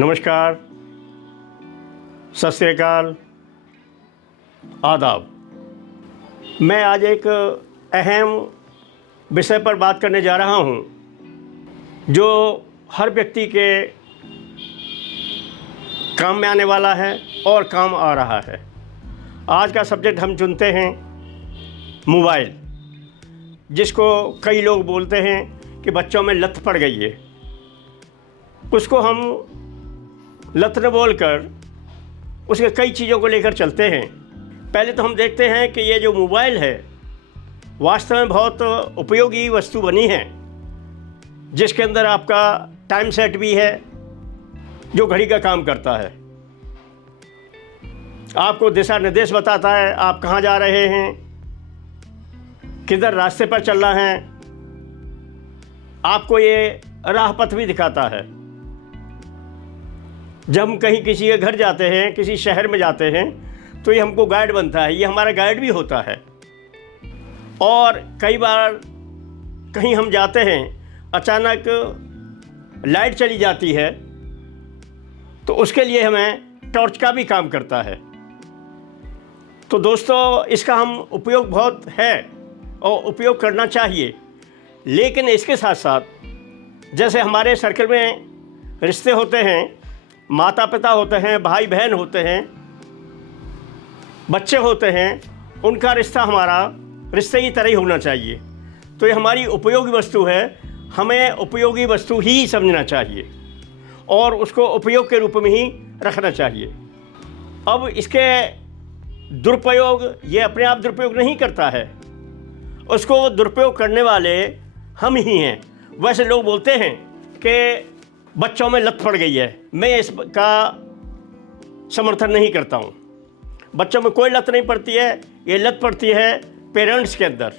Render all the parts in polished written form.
नमस्कार, सत श्री अकाल, आदाब। मैं आज एक अहम विषय पर बात करने जा रहा हूं, जो हर व्यक्ति के काम में आने वाला है और काम आ रहा है। आज का सब्जेक्ट हम चुनते हैं मोबाइल, जिसको कई लोग बोलते हैं कि बच्चों में लत पड़ गई है। उसको हम लत न बोलकर उसके कई चीज़ों को लेकर चलते हैं। पहले तो हम देखते हैं कि ये जो मोबाइल है वास्तव में बहुत उपयोगी वस्तु बनी है, जिसके अंदर आपका टाइम सेट भी है जो घड़ी का काम करता है। आपको दिशा निर्देश बताता है आप कहाँ जा रहे हैं, किधर रास्ते पर चलना है। आपको ये राह पथ भी दिखाता है। जब हम कहीं किसी के घर जाते हैं, किसी शहर में जाते हैं, तो ये हमको गाइड बनता है। ये हमारा गाइड भी होता है। और कई बार कहीं हम जाते हैं, अचानक लाइट चली जाती है, तो उसके लिए हमें टॉर्च का भी काम करता है। तो दोस्तों, इसका हम उपयोग बहुत है और उपयोग करना चाहिए। लेकिन इसके साथ साथ जैसे हमारे सर्कल में रिश्ते होते हैं, माता पिता होते हैं, भाई बहन होते हैं, बच्चे होते हैं, उनका रिश्ता हमारा रिश्ते की तरह ही होना चाहिए। तो ये हमारी उपयोगी वस्तु है, हमें उपयोगी वस्तु ही समझना चाहिए और उसको उपयोग के रूप में ही रखना चाहिए। अब इसके दुरुपयोग ये अपने आप दुरुपयोग नहीं करता है, उसको दुरुपयोग करने वाले हम ही हैं। वैसे लोग बोलते हैं कि बच्चों में लत पड़ गई है। मैं इसका समर्थन नहीं करता हूँ। बच्चों में कोई लत नहीं पड़ती है, ये लत पड़ती है पेरेंट्स के अंदर।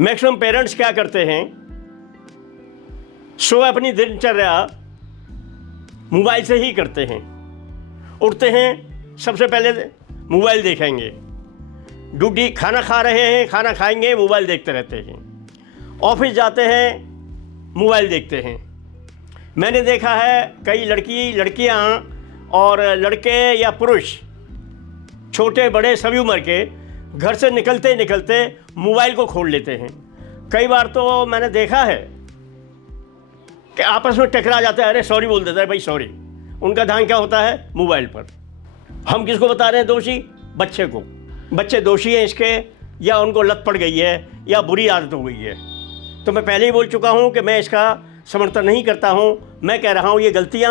मैक्सिमम पेरेंट्स क्या करते हैं, सुबह अपनी दिनचर्या मोबाइल से ही करते हैं। उठते हैं, सबसे पहले मोबाइल देखेंगे। ड्यूटी खाना खा रहे हैं, खाना खाएंगे, मोबाइल देखते रहते हैं। ऑफिस जाते हैं, मोबाइल देखते हैं। मैंने देखा है कई लड़कियां और लड़के या पुरुष, छोटे बड़े सभी उम्र के, घर से निकलते निकलते मोबाइल को खोल लेते हैं। कई बार तो मैंने देखा है कि आपस में टकरा जाते हैं, अरे सॉरी बोल देता है, भाई सॉरी। उनका ध्यान क्या होता है, मोबाइल पर। हम किसको बता रहे हैं दोषी? बच्चे को। बच्चे दोषी हैं इसके, या उनको लत पड़ गई है, या बुरी आदत हो गई है। तो मैं पहले ही बोल चुका हूँ कि मैं इसका समर्थन नहीं करता हूँ। मैं कह रहा हूँ ये गलतियाँ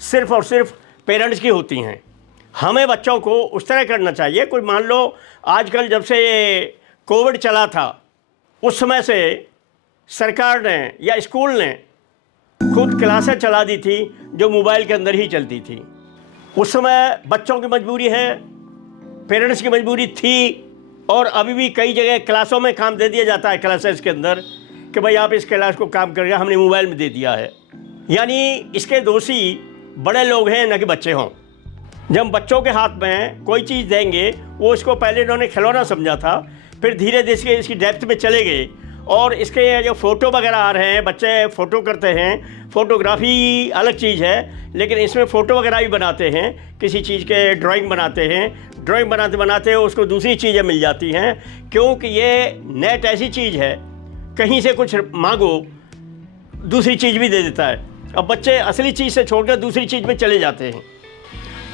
सिर्फ़ और सिर्फ पेरेंट्स की होती हैं। हमें बच्चों को उस तरह करना चाहिए। कोई मान लो आजकल जब से ये कोविड चला था, उस समय से सरकार ने या स्कूल ने खुद क्लासें चला दी थी जो मोबाइल के अंदर ही चलती थी। उस समय बच्चों की मजबूरी है, पेरेंट्स की मजबूरी थी, और अभी भी कई जगह क्लासों में काम दे दिया जाता है, क्लासेस के अंदर, कि भाई आप इस क्लास को काम करिए, हमने मोबाइल में दे दिया है। यानी इसके दोषी बड़े लोग हैं, न कि बच्चे हों। जब बच्चों के हाथ में कोई चीज़ देंगे, वो इसको पहले इन्होंने खिलौना समझा था, फिर धीरे धीरे इसकी डेप्थ में चले गए। और इसके जो फ़ोटो वगैरह आ रहे हैं, बच्चे फ़ोटो करते हैं। फ़ोटोग्राफी अलग चीज़ है, लेकिन इसमें फ़ोटो वगैरह भी बनाते हैं, किसी चीज़ के ड्राइंग बनाते हैं। ड्राइंग बनाते बनाते उसको दूसरी चीज़ें मिल जाती हैं, क्योंकि ये नेट ऐसी चीज़ है, कहीं से कुछ मांगो दूसरी चीज़ भी दे देता है। अब बच्चे असली चीज़ से छोड़कर दूसरी चीज़ में चले जाते हैं,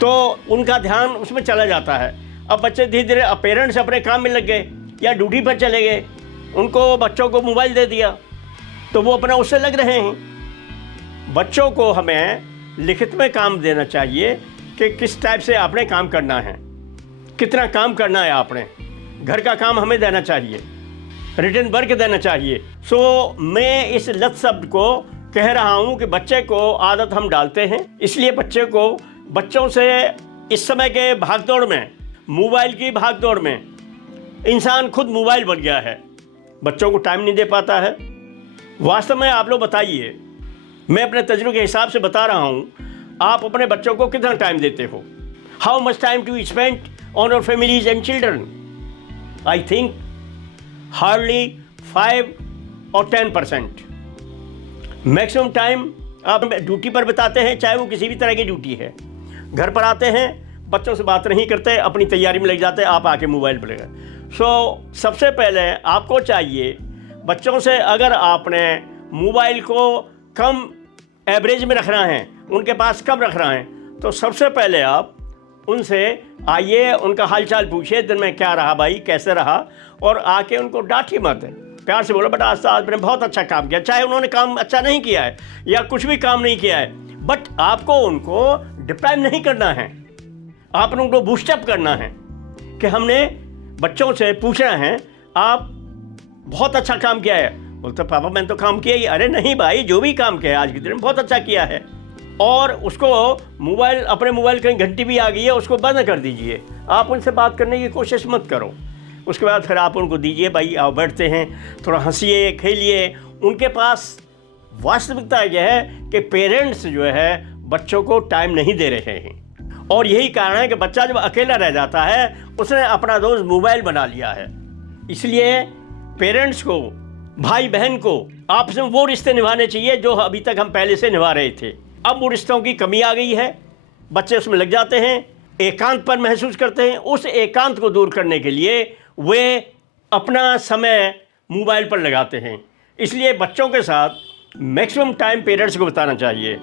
तो उनका ध्यान उसमें चला जाता है। अब बच्चे धीरे धीरे, अब पेरेंट्स अपने काम में लग गए या ड्यूटी पर चले गए, उनको बच्चों को मोबाइल दे दिया, तो वो अपना उससे लग रहे हैं। बच्चों को हमें लिखित में काम देना चाहिए कि किस टाइप से आपने काम करना है, कितना काम करना है आपने। घर का काम हमें देना चाहिए, रिटर्न वर्क देना चाहिए। सो मैं इस लत शब्द को कह रहा हूँ कि बच्चे को आदत हम डालते हैं, इसलिए बच्चों से इस समय के भागदौड़ में, मोबाइल की भागदौड़ में, इंसान खुद मोबाइल बन गया है, बच्चों को टाइम नहीं दे पाता है। वास्तव में आप लोग बताइए, मैं अपने तजुर्बे के हिसाब से बता रहा हूँ, आप अपने बच्चों को कितना टाइम देते हो? How much time to spend on your families and children? I think hardly 5 or 10%. Maximum time आप ड्यूटी पर बिताते हैं, चाहे वो किसी भी तरह की ड्यूटी है, घर पर आते हैं, बच्चों से बात नहीं करते, अपनी तैयारी में लग जाते हैं, आप आके मोबाइल पर लगे। सबसे पहले आपको चाहिए बच्चों से, अगर आपने मोबाइल को कम एवरेज में रखना है, उनके पास कम रखना है, तो सबसे पहले आप उनसे आइए, उनका हालचाल पूछिए, दिन में क्या रहा भाई, कैसे रहा, और आके उनको डांटिए मत, प्यार से बोलो बेटा आज मैंने बहुत अच्छा काम किया, चाहे उन्होंने काम अच्छा नहीं किया है या कुछ भी काम नहीं किया है, बट आपको उनको डिप्राइव नहीं करना है, आपने उनको बूस्टअप करना है कि हमने बच्चों से पूछना है आप बहुत अच्छा काम किया है। बोलते पापा मैंने तो काम किया ही। अरे नहीं भाई, जो भी काम किया है आज के दिन में बहुत अच्छा किया है। और उसको मोबाइल, अपने मोबाइल कहीं घंटी भी आ गई है, उसको बंद कर दीजिए, आप उनसे बात करने की कोशिश मत करो। उसके बाद फिर आप उनको दीजिए, भाई आओ बैठते हैं, थोड़ा हंसिए खेलिए। उनके पास वास्तविकता यह है कि पेरेंट्स जो है बच्चों को टाइम नहीं दे रहे हैं, और यही कारण है कि बच्चा जब अकेला रह जाता है उसने अपना दोस्त मोबाइल बना लिया है। इसलिए पेरेंट्स को, भाई बहन को आपस में वो रिश्ते निभाने चाहिए जो अभी तक हम पहले से निभा रहे थे। अब वो रिश्तों की कमी आ गई है, बच्चे उसमें लग जाते हैं, एकांत पर महसूस करते हैं। उस एकांत को दूर करने के लिए वे अपना समय मोबाइल पर लगाते हैं। इसलिए बच्चों के साथ मैक्सिमम टाइम पेरेंट्स को बिताना चाहिए,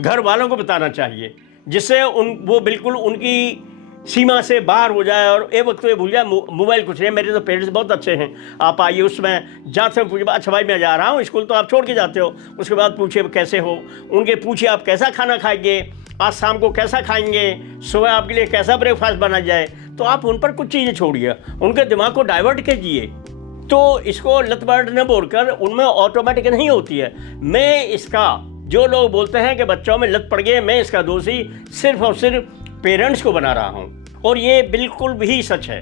घर वालों को बिताना चाहिए, जिससे वो बिल्कुल उनकी सीमा से बाहर हो जाए और एक वक्त तो ये भूल जाए मोबाइल कुछ नहीं। मेरे तो पेरेंट्स बहुत अच्छे हैं, आप आइए, उसमें जाते हैं पूछिए अच्छा भाई मैं जा रहा हूँ स्कूल, तो आप छोड़ के जाते हो, उसके बाद पूछिए कैसे हो, उनके पूछिए आप कैसा खाना खाएंगे, आज शाम को कैसा खाएंगे, सुबह आपके लिए कैसा ब्रेकफास्ट बना जाए। तो आप उन पर कुछ चीज़ें छोड़िए, उनके दिमाग को डाइवर्ट कीजिए। तो इसको लत-बट न बोलकर उनमें ऑटोमेटिक नहीं होती है। मैं इसका, जो लोग बोलते हैं कि बच्चों में लत पड़ गई, मैं इसका दोषी सिर्फ और सिर्फ पेरेंट्स को बना रहा हूँ, और ये बिल्कुल भी सच है,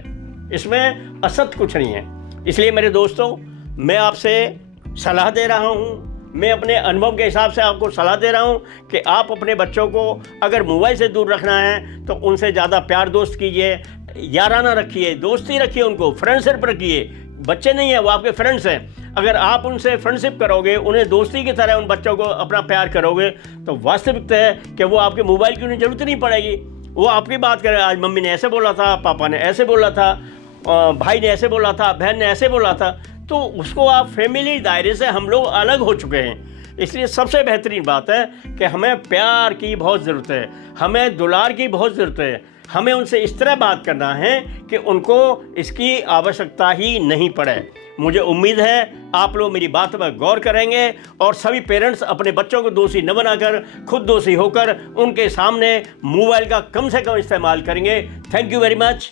इसमें असत्य कुछ नहीं है। इसलिए मेरे दोस्तों, मैं आपसे सलाह दे रहा हूँ, मैं अपने अनुभव के हिसाब से आपको सलाह दे रहा हूँ कि आप अपने बच्चों को अगर मोबाइल से दूर रखना है तो उनसे ज़्यादा प्यार दोस्त कीजिए, याराना रखिए, दोस्ती रखिए, उनको फ्रेंडशिप रखिए। बच्चे नहीं हैं, वो आपके फ्रेंड्स हैं। अगर आप उनसे फ्रेंडशिप करोगे, उन्हें दोस्ती की तरह उन बच्चों को अपना प्यार करोगे, तो वास्तविकता है कि वो आपके मोबाइल की उन्हें ज़रूरत नहीं पड़ेगी। वो आपकी बात करें, आज मम्मी ने ऐसे बोला था, पापा ने ऐसे बोला था, भाई ने ऐसे बोला था, बहन ने ऐसे बोला था, तो उसको आप फैमिली दायरे से हम लोग अलग हो चुके हैं। इसलिए सबसे बेहतरीन बात है कि हमें प्यार की बहुत ज़रूरत है, हमें दुलार की बहुत ज़रूरत है। हमें उनसे इस तरह बात करना है कि उनको इसकी आवश्यकता ही नहीं पड़े। मुझे उम्मीद है आप लोग मेरी बात पर गौर करेंगे और सभी पेरेंट्स अपने बच्चों को दोषी न बनाकर खुद दोषी होकर उनके सामने मोबाइल का कम से कम इस्तेमाल करेंगे। Thank you very much.